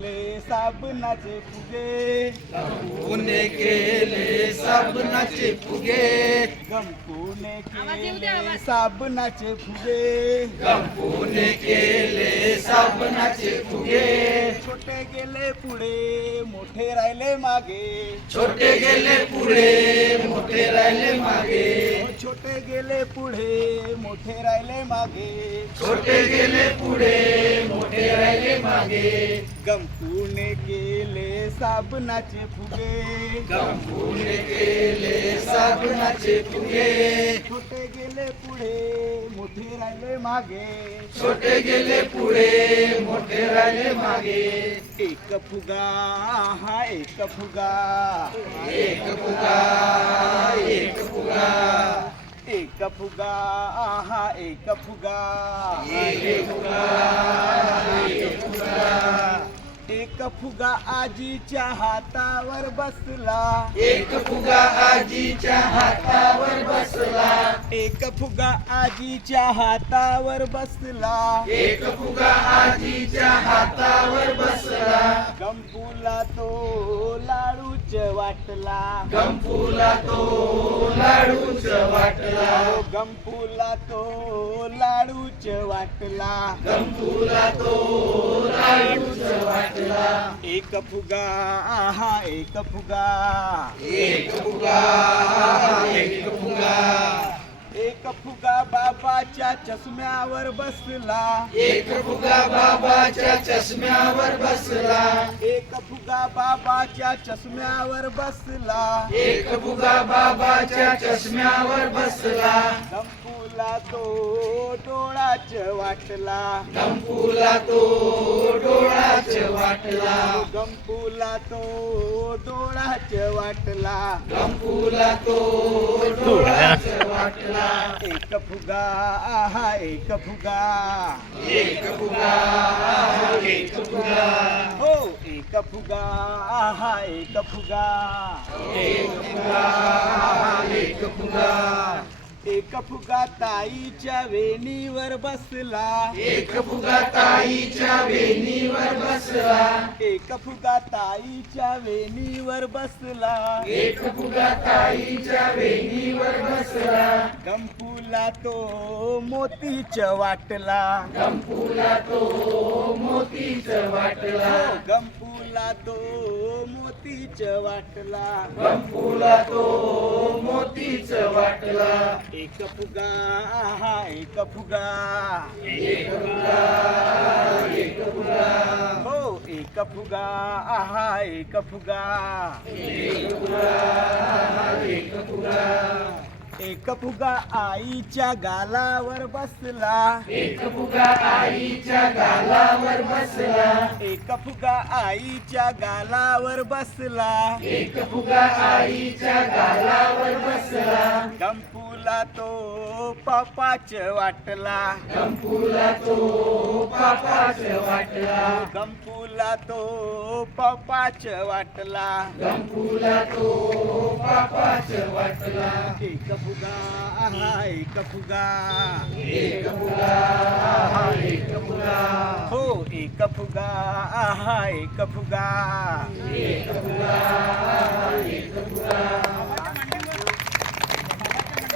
साबणाचे फुगे गंपूने केले साबणाचे फुगे, गंपूने केले साबणाचे फुगे, गंपूने केले साबणाचे फुगे. छोटे गेले पुढे मोठे राहिले मागे, छोटे गेले पुढे मोठे राहिले मागे, छोटे गेले पुढे मोठे राहिले मागे, छोटे गेले पुढे मोठे राहिले मागे. गंपूने केले साबणाचे फुगे, गंपूने केले साबणाचे फुगे, छोटे गेले पुढे मोठे राहिले मागे, छोटे गेले पुढे मोठे राहिले मागे. एक फुगा हा एक फुगा, एक फुगा एक फुगा, एक फुगा हा एक फुगा, एक फुगा एक फुगा. एक फुगा आजीच्या हातावर बसला, एक फुगा आजीच्या हातावर बसला, एक फुगा आजीच्या हातावर बसला, एक फुगा आजीच्या हातावर बसला. गंपूला तो लाडूच वाटला, गंपूला तो लाडूच वाटला, गंपूला तो लाडूच वाटला, गंपूला तो लाडूच वाटला. एक फुगा हा एक फुगा, एक फुगा एक फुगा, एक फुगा बाबाच्या चष्म्यावर बसला, एक फुगा बाबाच्या चष्म्यावर बसला, एक फुगा बाबाच्या चष्म्यावर बसला, एक फुगा बाबाच्या चष्म्यावर बसला. गंपूला तो डोळाच वाटला, गंपूला तो डोळाच वाटला, गंपूला तो डोळाच वाटला, गंपूला तो डोळाच वाटला. एक फुगा हा एक फुगा, एक फुगा एक फुगा, हो एक फुगा हा एक फुगा, एक फुगा एक फुगा, एक फुगा ताईच्या वेणीवर बसला, एक फुगा ताईच्या वेणीवर बसला, एक फुगा ताईच्या वेणीवर बसला, एक फुगा ताईच्या वेणीवर बसला. गंपूला तो मोतीच वाटला, गंपूला तो मोतीच वाटला, गंपूला तो मोतीच वाटला, गंपूला तो मोतीच वाटला. एक फुगा हा एक फुगा, एक फुगा एक फुगा, हो एक फुगा हा एक फुगा, एक फुगा एक फुगा, एक फुगा आईच्या गालावर बसला, एक फुगा आईच्या गालावर बसला, एक फुगा आईच्या गालावर बसला, एक फुगा आईच्या गालावर बसला. गंपूला तो पापाच वाटला, गंपूला तो पापाच वाटला, गंपूला तो पापाच वाटला, गंपूला तो पापाच वाटला. एक फुगा हा एक फुगा, एक फुगा एक फुगा, हो एक फुगा हा एक फुगा, एक फुगा एक फुगा.